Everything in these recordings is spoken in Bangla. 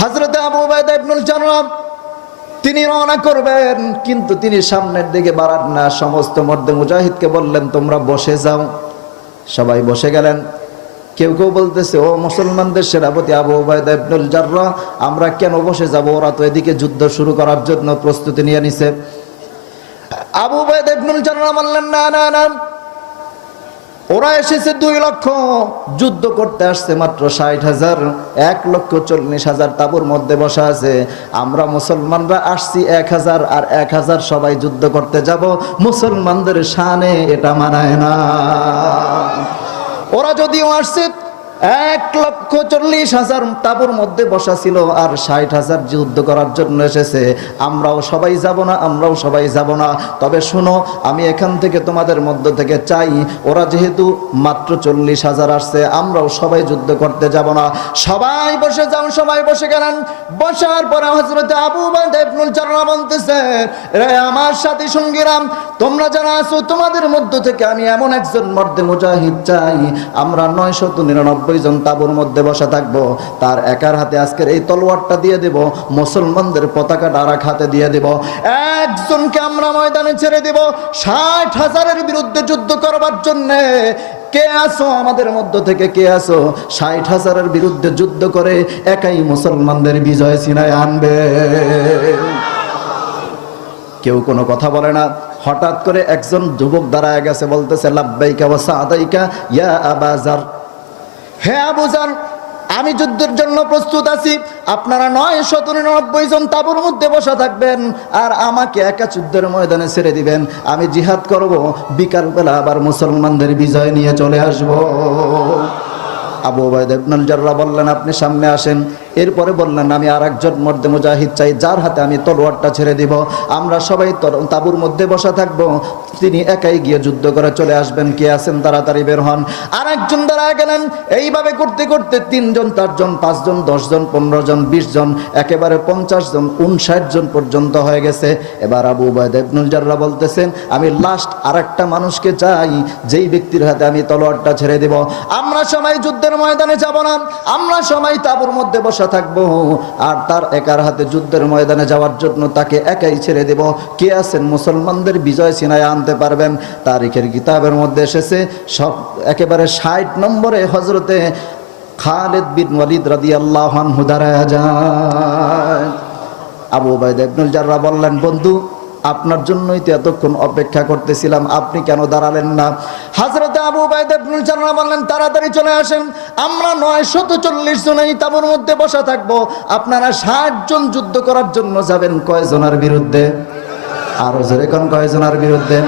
হযরত আবু উবাইদা ইবনুল জাররাহ তিনি রওনা করবেন, কিন্তু তিনি সামনের দিকে বাড়ান না। সমস্ত মর্দে মুজাহিদকে বললেন তোমরা বসে যাও। সবাই বসে গেলেন। কেউ কেউ বলতেছে, ও মুসলমানদের সেনাপতি আবু উবাইদা ইবনুল জাররাহ, আমরা কেন বসে যাব? ওরা তো এদিকে যুদ্ধ শুরু করার জন্য প্রস্তুতি নিয়ে নিছে। আবু উবাইদা ইবনুল জাররাহ বললেন, না না না, ওরা এসেছে 2 লক্ষ, যুদ্ধ করতে আসছে মাত্র 60,000। 1,40,000 তাঁবুর মধ্যে বসা আছে। আমরা মুসলমানরা আসছি 1,000, আর 1,000 সবাই যুদ্ধ করতে যাব। মুসলমানদের শানে এটা মানায় না। ওরা যদিও আসছে 1,40,000 তাঁবুর মধ্যে বসা ছিল, আর 60,000 যুদ্ধ করার জন্য এসেছে। আমরাও সবাই যাব না, আমরাও সবাই যাব না। তবে শোনো, আমি এখান থেকে তোমাদের মধ্য থেকে চাই, ওরা যেহেতু মাত্র 40,000 আসছে, আমরাও সবাই যুদ্ধ করতে যাব না। সবাই বসে যাও। সবাই বসে গেলেন। বসার পরে হযরত আবু উবাইদা ইবনুল জাররাহ বলতেছে, রে আমার সাথী সঙ্গীরা, তোমরা যারা আছো তোমাদের মধ্য থেকে আমি এমন একজন মর্দে মুজাহিদ চাই, আমরা 999 জন তাঁবুর মধ্যে বসা থাকবো। তার একার হাতে আজকের এই তলোয়ারটা দিয়ে দেব, মুসলমানদের পতাকাটা আরেক হাতে দিয়ে দেব। একজনকে আমরা ময়দানে ছেড়ে দেব 60,000-এর বিরুদ্ধে যুদ্ধ করবার জন্য। কে আসো আমাদের মধ্য থেকে? কে আসো 60,000-এর বিরুদ্ধে যুদ্ধ করে একাই মুসলমানদের বিজয় ছিনায় আনবে? কেউ কোনো কথা বলে না। হঠাৎ করে একজন যুবক দাঁড়ায় গেছে, বলতেছে, লাব্বাইকা ওয়া সাদাইকা ইয়া আবা যার। হে আবু যার, আমি যুদ্ধের জন্য প্রস্তুত আছি। আপনারা 999 জন তাঁবুর মধ্যে বসা থাকবেন, আর আমাকে একা যুদ্ধের ময়দানে ছেড়ে দিবেন। আমি জিহাদ করব, বিকালবেলা আবার মুসলমানদের বিজয় নিয়ে চলে আসব। আবু উবাইদা ইবনুল জাররাহ বললেন, আপনি সামনে আসেন। এরপরে বললেন, আমি আর একজন মর্দে মুজাহিদ চাই, যার হাতে আমি তলোয়ারটা ছেড়ে দিব। আমরা সবাই তাঁবুর মধ্যে বসা থাকবো, তিনি একাই গিয়ে যুদ্ধ করে চলে আসবেন। কে আছেন তাড়াতাড়ি বের হন। আর একজন দাঁড়ায় গেলেন। এইভাবে করতে করতে 3 জন, 4 জন, 5 জন, 10 জন, 15 জন, 20 জন, একেবারে 50 জন, 59 জন পর্যন্ত হয়ে গেছে। এবার আবু উবাইদা ইবনুল জাররাহ বলতেছেন, আমি লাস্ট আরেকটা মানুষকে চাই, যেই ব্যক্তির হাতে আমি তলোয়ারটা ছেড়ে দেব। আমরা সবাই যুদ্ধের ময়দানে যাব না, আমরা সবাই তাঁবুর মধ্যে বসা থাকবো, আর তার একার হাতে যুদ্ধের ময়দানে যাওয়ার জন্য তাকে একাই ছেড়ে দেব। কে আছেন মুসলমানদের বিজয় ছিনায় আনতে পারবেন? তারিখের কিতাবের মধ্যে এসেছে, সব একেবারে 60 নম্বরে হযরতে খালিদ বিন ওয়ালিদ রাদিয়াল্লাহু আনহু দাঁড়ায় যায়। আবু উবাইদা ইবনুল জাররাহ বললেন, বন্ধু, আপনার জন্যই তো এতক্ষণ অপেক্ষা করতেছিলাম, আপনি কেন দাঁড়ালেন না? হযরত আবু উবাইদা ইবনুল জাররাহ বললেন, তাড়াতাড়ি চলে আসেন। আমরা 940 জন এই তাঁবুর মধ্যে বসা থাকবো। আপনারা 60 জন যুদ্ধ করার জন্য যাবেন কয়জনের বিরুদ্ধে? আরো জোরে কোন কয়জনের বিরুদ্ধে?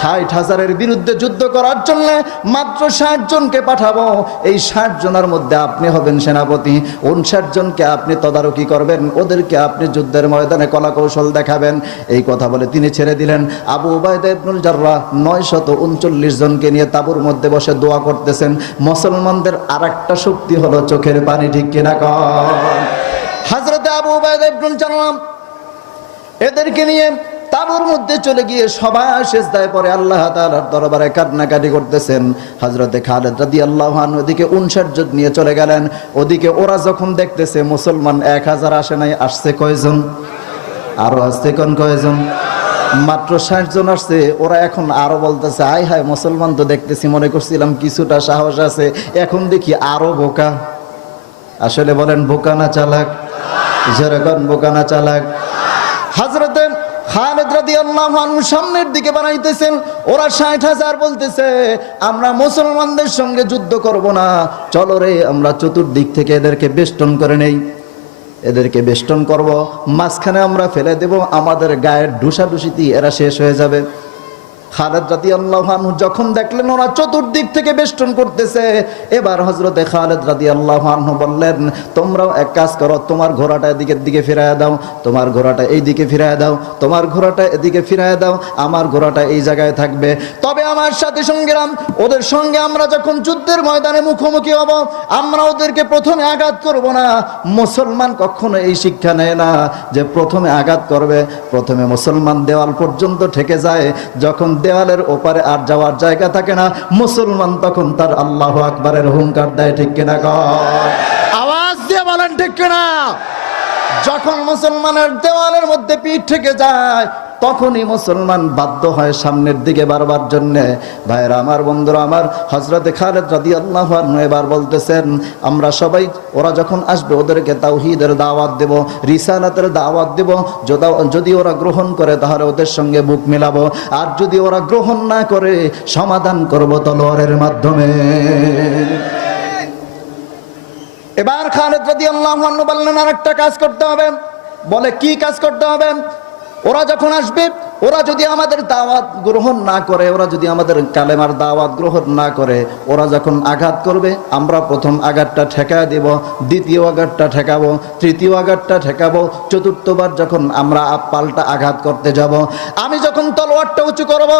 60,000-এর বিরুদ্ধে যুদ্ধ করার জন্য মাত্র 60 জনকে পাঠাবো। এই 60 জনের মধ্যে আপনি হবেন সেনাপতি। 59 জনকে আপনি তদারকি করবেন, ওদেরকে আপনি যুদ্ধের ময়দানে কলা কৌশল দেখাবেন। এই কথা বলে তিনি ছেড়ে দিলেন। আবু উবাইদা ইবনুল জাররাহ 939 জনকে নিয়ে তাঁবুর মধ্যে বসে দোয়া করতেছেন। মুসলমানদের আরেকটা শক্তি হলো চোখের পানি, ঠিক কিনা কন? হযরত আবু উবাইদা ইবনুল জাররাহ এদেরকে নিয়ে তাঁবুর মধ্যে চলে গিয়ে সবাই সিজদায় পড়ে আল্লাহ তাআলার দরবারে কান্নাকাটি করতেছেন। হযরতে খালিদ রাদিয়াল্লাহু আনহু ওদিকে 59 জন নিয়ে চলে গেলেন। ওদিকে ওরা যখন দেখতেছে মুসলমান 1000 আসে নাই, আসছে কয়জন? আরো আসছে কোন কয়জন? মাত্র 60 জন আসছে। ওরা এখন আরো বলতেছে, আয় হায়, মুসলমান তো দেখতেছি, মনে করছিলাম কিছুটা সাহস আছে, এখন দেখি আরো বোকা। আসলে বলেন, বোকা না চালাক? যেরকম বোকা না চালাক। হযরতে খালিদ রাদিয়াল্লাহু আনহু সামনের দিকে বাড়াইতেছেন। ওরা 60,000 বলতেছে, আমরা মুসলমানদের সঙ্গে যুদ্ধ করব না, চলো রে আমরা চতুর্দিক থেকে এদেরকে বেষ্টন করে নেই। এদেরকে বেষ্টন করব, মাঝখানে আমরা ফেলে দেব, আমাদের গায়ের ঢুসাঢুসিতে এরা শেষ হয়ে যাবে। খালিদ রাদিয়াল্লাহু আনহু যখন দেখলেন ওরা চতুর্দিক থেকে বেষ্টন করতেছে, এবার হযরতে খালিদ রাদিয়াল্লাহু আনহু বললেন, তোমরাও এক কাজ করো, তোমার ঘোড়াটা এদিকের দিকে ফিরায় দাও, তোমার ঘোড়াটা এই দিকে ফিরায় দাও, তোমার ঘোড়াটা এদিকে ফিরায় দাও, আমার ঘোড়াটা এই জায়গায় থাকবে। তবে আমার সাথে সঙ্গীরা, ওদের সঙ্গে আমরা যখন যুদ্ধের ময়দানে মুখোমুখি হব, আমরা ওদেরকে প্রথমে আঘাত করব না। মুসলমান কখনো এই শিক্ষা নেয় না যে প্রথমে আঘাত করবে। প্রথমে মুসলমান দেওয়াল পর্যন্ত ঠেকে যায়, যখন দেওয়ালের ওপারে আর যাওয়ার জায়গা থাকে না, মুসলমান তখন তার আল্লাহু আকবারের হুঙ্কার দেয়, ঠিক কিনা? আওয়াজ দিয়ে বলেন, ঠিক কিনা? যখন মুসলমানের দেওয়ালের মধ্যে পিঠ থেকে যায় তখনই মুসলমান বাধ্য হয় সামনের দিকে বারবার জন্য। ভাইরা আমার, বন্ধুরা আমার, হযরতে খালিদ রাদিয়াল্লাহু আনহু এবার বলতেছেন, আমরা সবাই ওরা যখন আসবে ওদেরকে তাওহীদের দাওয়াত দেব, রিসালাতের দাওয়াত দেব। যদি ওরা গ্রহণ করে তাহলে ওদের সঙ্গে বুক মেলাবো, আর যদি ওরা গ্রহণ না করে সমাধান করব তলোয়ারের মাধ্যমে। এবার খালিদ রাদিয়াল্লাহু আনহু বললেন, আরেকটা কাজ করতে হবে। বলে, কি কাজ করতে হবে? ওরা যখন আসবে, ওরা যদি আমাদের দাওয়াত গ্রহণ না করে, ওরা যদি আমাদের কালেমার দাওয়াত গ্রহণ না করে, ওরা যখন আঘাত করবে আমরা প্রথম আঘাতটা ঠেকায় দেব, দ্বিতীয় আঘাতটা ঠেকাবো, তৃতীয় আঘাতটা ঠেকাবো, চতুর্থবার যখন আমরা পাল্টা আঘাত করতে যাব, আমি যখন তলোয়ারটা উঁচু করব,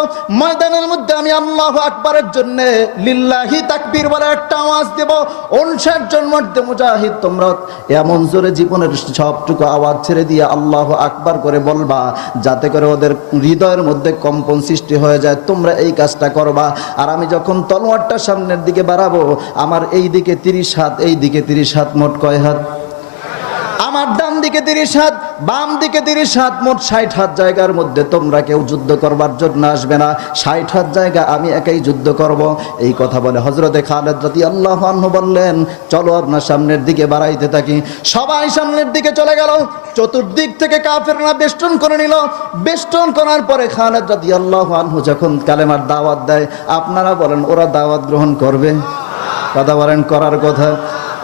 ময়দানের মধ্যে আমি আল্লাহু আকবারের জন্য লিল্লাহি তাকবীর বলে একটা আওয়াজ দেব। 59 জন মধ্যে মুজাহিদ তোমরা এমন জোরে জীবনের সবটুকু আওয়াজ ছেড়ে দিয়ে আল্লাহু আকবার করে বলবা, যাতে করে ওদের হৃদয়ের মধ্যে কম্পন সৃষ্টি হয়ে যায়। তোমরা এই কাজটা করবা। আর আমি যখন তলোয়ারটা সামনের দিকে বাড়াবো, আমার এই দিকে 30 হাত, এই দিকে 30 হাত, মোট কয় হাত? আমার ডান দিকে 30 হাত, বাম দিকে 30 হাত, মোট 60 হাত জায়গার মধ্যে তোমরা কেউ যুদ্ধ করবার জন্য আসবে না। 60 হাত জায়গা আমি একাই যুদ্ধ করব। এই কথা বলে হযরতে খালিদ রাদিয়াল্লাহু আনহু বললেন, চলো আপনার সামনের দিকে বাড়াইতে থাকি। সবাই সামনের দিকে চলে গেল। চতুর্দিক থেকে কাফেররা বেষ্টন করে নিল। বেষ্টন করার পরে খালিদ রাদিয়াল্লাহু আনহু যখন কালেমার দাওয়াত দেয়, আপনারা বলেন ওরা দাওয়াত গ্রহণ করবে? কথা বলেন, করার কথা।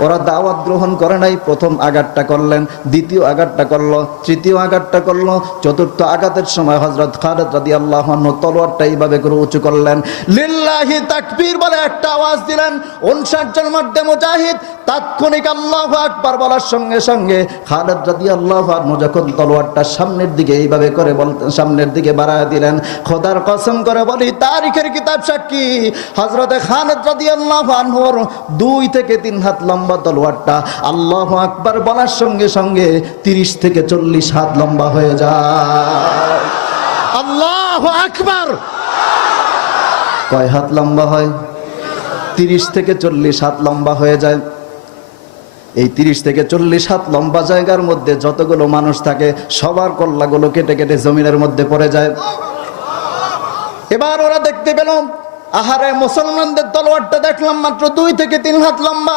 ওরা দাওয়াত গ্রহণ করে নাই। প্রথম আঘাতটা করলেন, দ্বিতীয় আঘাতটা করলো, তৃতীয় আঘাতটা করলো, চতুর্থ আঘাতের সময় হযরত খালিদ রাদিয়াল্লাহু আনহু তলোয়ারটা এইভাবে করে উঁচু করলেন, লিল্লাহি তাকবীর বলে একটা আওয়াজ দিলেন। 59 জন মধ্যে মুজাহিদ তাৎক্ষণিক আল্লাহু আকবার বলার সঙ্গে সঙ্গে খালিদ রাদিয়াল্লাহু আনহু যখন তলোয়ারটা সামনের দিকে এইভাবে করে সামনের দিকে বাড়ায় দিলেন, খোদার কসম করে বলি, তারিখের কিতাব সাক্ষী, হযরতে খালিদ রাদিয়াল্লাহু আনহুর 2 থেকে 3 হাত লম্বা তলোয়ারটা আল্লাহু আকবার বলার সঙ্গে সঙ্গে 30 থেকে 40 হাত লম্বা হয়ে যায়। আল্লাহু আকবার। কয় হাত লম্বা হয়? 30 থেকে 40 হাত লম্বা হয়ে যায়। এই 30 থেকে 40 হাত লম্বা জায়গার মধ্যে যতগুলো মানুষ থাকে সবার কল্লাগুলো কেটে কেটে জমিনের মধ্যে পড়ে যায়। এবার ওরা দেখতে পেল, আহারে মুসলমানদের তলোয়ারটা দেখলাম মাত্র 2 থেকে 3 হাত লম্বা।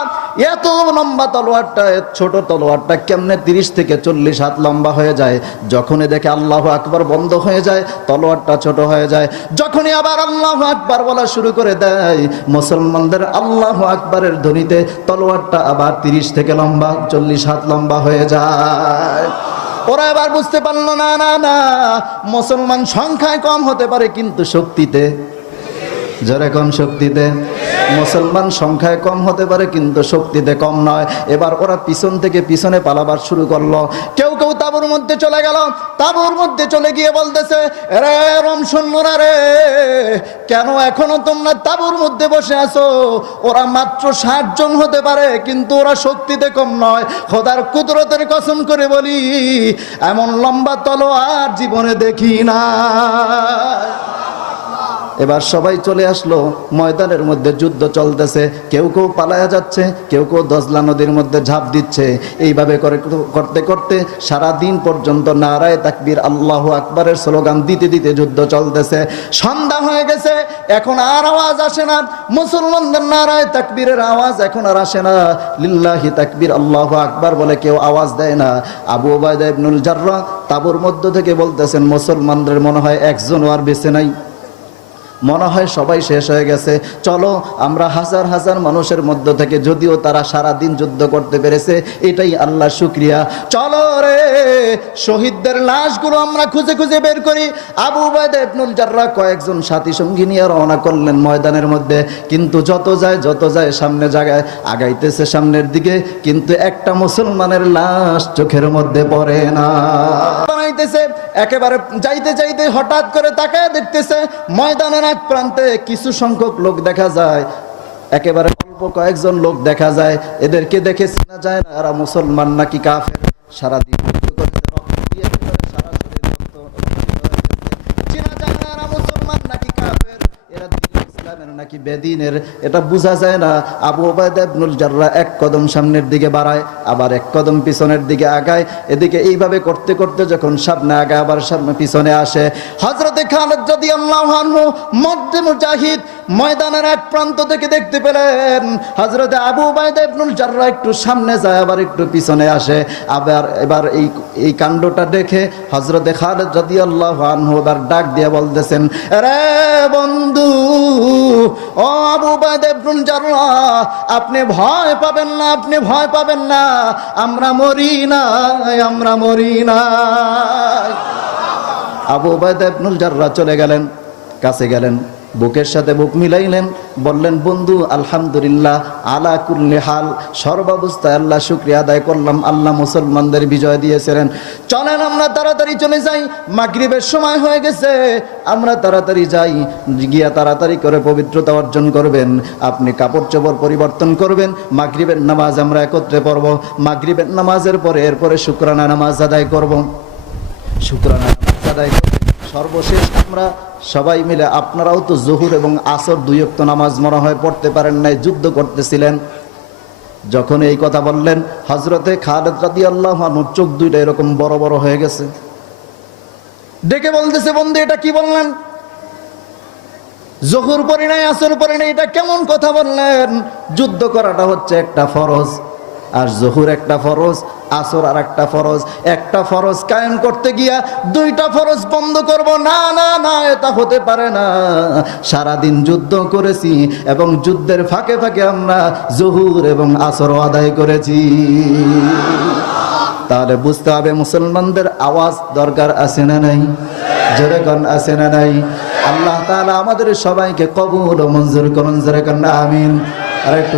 এত লম্বা তলোয়ারটা, ছোট তলোয়ারটা কেমনে 30 থেকে 40 হাত লম্বা হয়ে যায়? যখনই দেখে আল্লাহু আকবার বন্ধ হয়ে যায়, তলোয়ারটা ছোট হয়ে যায়। যখনই আবার আল্লাহু আকবার বলা শুরু করে দেয়, মুসলমানদের আল্লাহু আকবারের ধ্বনিতে তলোয়ারটা আবার 30 থেকে 40 হাত লম্বা হয়ে যায়। ওরা এবার বুঝতে পারলো, না না না, মুসলমান সংখ্যায় কম হতে পারে কিন্তু শক্তিতে, যারা কম শক্তিতে, মুসলমান সংখ্যায় কম হতে পারে কিন্তু শক্তিতে কম নয়। এবার ওরা পিছন থেকে পিছনে পালাবার শুরু করলো। কেউ কেউ তাঁবুর মধ্যে চলে গেল। তাঁবুর মধ্যে চলে গিয়ে বলতেছে, রে রোম সৈন্যরা রে, কেন এখনো তোমরা তাঁবুর মধ্যে বসে আছো? ওরা মাত্র 60 জন হতে পারে কিন্তু ওরা শক্তিতে কম নয়। খোদার কুদরতের কসম করে বলি, এমন লম্বা তলোয়ার জীবনে দেখি না। এবার সবাই চলে আসলো। ময়দানের মধ্যে যুদ্ধ চলতেছে। কেউ কেউ পালায়া যাচ্ছে, কেউ কেউ দজলা নদীর মধ্যে ঝাঁপ দিচ্ছে। এইভাবে করতে করতে সারা দিন পর্যন্ত নারায়ে তাকবীর আল্লাহু আকবারের স্লোগান দিতে দিতে যুদ্ধ চলতেছে। সন্ধ্যা হয়ে গেছে, এখন আর আওয়াজ আসে না। মুসলমানদের নারায়ে তাকবীরের আওয়াজ এখন আর আসে না। লিল্লাহি তাকবীর আল্লাহু আকবার বলে কেউ আওয়াজ দেয় না। আবু উবাইদা ইবনুল জাররাহ তাঁবুর মধ্য থেকে বলতেছেন, মুসলমানদের মনে হয় একজনও আর বেঁচে নাই, মনে হয় সবাই শেষ হয়ে গেছে। চলো আমরা হাজার হাজার মানুষের মধ্য থেকে, যদিও তারা সারা দিন যুদ্ধ করতে পেরেছে, এটাই আল্লাহর শুকরিয়া, চলো রে শহীদদের লাশগুলো আমরা খুঁজে খুঁজে বের করি। আবু উবাইদা ইবনুল জাররাহ কয়েকজন সাথী সঙ্গী নিয়ে রওনা করলেন ময়দানের মধ্যে। কিন্তু যত যায় সামনে জায়গায় আগাইতেছে সামনের দিকে, কিন্তু একটা মুসলমানের লাশ চোখের মধ্যে পড়ে না। বানাইতেছে একেবারে যাইতে যাইতে হঠাৎ করে তাকায় দেখতেছে ময়দানের এক প্রান্তে কিছু সংখ্যক লোক দেখা যায়, একেবারে অল্প কয়েকজন লোক দেখা যায়। এদেরকে দেখে চেনা যায় না এরা মুসলমান নাকি কাফের। সারাদিন চেনা যায় না এরা মুসলমান নাকি কাফের, এরা ইসলামের নাকি বেদিনের, এটা বোঝা যায় না। আবু উবাইদা ইবনুল জাররাহ এক কদম সামনের দিকে বাড়ায়, আবার এক কদম পিছনের দিকে আগায়। এদিকে এইভাবে করতে করতে যখন সামনে আগায় আবার সামনে পিছনে আসে, হযরতে খালিদ রাদিয়াল্লাহু আনহু মধ্যে মুজাহিদ ময়দানের এক প্রান্ত থেকে দেখতে পেলেন হযরতে আবু উবাইদা ইবনুল জাররাহ একটু সামনে যায় আবার একটু পিছনে আসে। এবার এই কাণ্ডটা দেখে হযরতে খালিদ রাদিয়াল্লাহু আনহু এবার ডাক দিয়ে বলতেছেন, রে বন্ধু, ও আবু উবাইদা ইবনুল জাররাহ, আপনি ভয় পাবেন না, আপনি ভয় পাবেন না, আমরা মরি না, আমরা মরি না। আবু উবাইদা ইবনুল জাররাহ চলে গেলেন, কাছে গেলেন, বুকের সাথে বুক মিলাইলেন, বললেন, বন্ধু আলহামদুলিল্লাহ আলা কুল্লি হাল, সর্বাবস্থায় আল্লাহ শুকরিয়া আদায় করলাম, আল্লাহ মুসলমানদের বিজয় দিয়েছিলেন। চলেন আমরা তাড়াতাড়ি চলে যাই, মাগরিবের সময় হয়ে গেছে, আমরা তাড়াতাড়ি যাই, গিয়া তাড়াতাড়ি করে পবিত্রতা অর্জন করবেন, আপনি কাপড় চোপড় পরিবর্তন করবেন, মাগরিবের নামাজ আমরা একত্রে পড়ব, মাগরিবের নামাজের পরে এরপরে শুকরানা নামাজ আদায় করব, শুকরানা নামাজ আদায় করব। সর্বশেষ আমরা সবাই মিলে, আপনারাও তো জোহর এবং আসর 2 ওয়াক্ত নামাজ মনে হয় পড়তে পারেন নাই, যুদ্ধ করতেছিলেন। যখন এই কথা বললেন, হযরতে খালিদ রাদিয়াল্লাহু আনহু চোখ দুইটা এরকম বড় বড় হয়ে গেছে। ডেকে বলতেছে, বন্ধু এটা কি বললেন? জোহর পড়ি নাই, আসর পড়ি নাই, এটা কেমন কথা বললেন? যুদ্ধ করাটা হচ্ছে একটা ফরজ, আর জোহর একটা ফরজ, আসর আর একটা ফরজ। একটা ফরজ কায়েম করতে গিয়া 2টা ফরজ বন্ধ করব? না না না, এটা হতে পারে না। সারাদিন যুদ্ধ করেছি এবং যুদ্ধের ফাঁকে ফাঁকে আমরা জোহর এবং আসর আদায় করেছি। তাহলে বুঝতে হবে মুসলমানদের আওয়াজ দরকার আছে না নাই? জোরে কোন আছে না নাই? আল্লাহ তাআলা আমাদের সবাইকে কবুল ও মঞ্জুর করুন, জোরে কোন আমিন। আর একটু